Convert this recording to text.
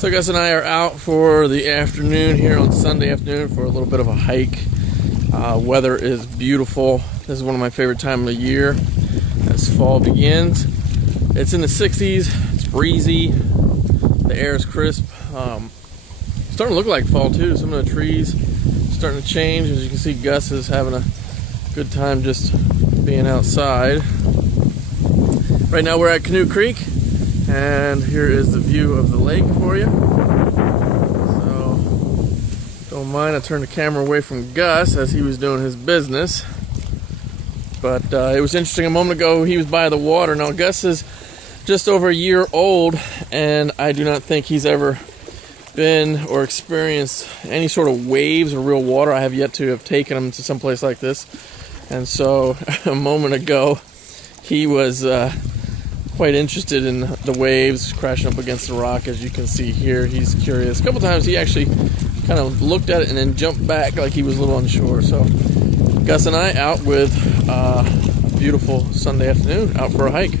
So Gus and I are out for the afternoon here on Sunday afternoon for a little bit of a hike. Weather is beautiful. This is one of my favorite times of the year as fall begins. It's in the 60s, it's breezy, the air is crisp. It's starting to look like fall too. Some of the trees starting to change. As you can see, Gus is having a good time just being outside. Right now we're at Canoe Creek. And here is the view of the lake for you. So, don't mind, I turned the camera away from Gus as he was doing his business. But it was interesting, a moment ago he was by the water. Now Gus is just over a year old, and I do not think he's ever been or experienced any sort of waves or real water. I have yet to have taken him to some place like this. And so, a moment ago, he was quite interested in the waves crashing up against the rock. As you can see here, he's curious. A couple times he actually kind of looked at it and then jumped back like he was a little unsure. So Gus and I out with a beautiful Sunday afternoon out for a hike.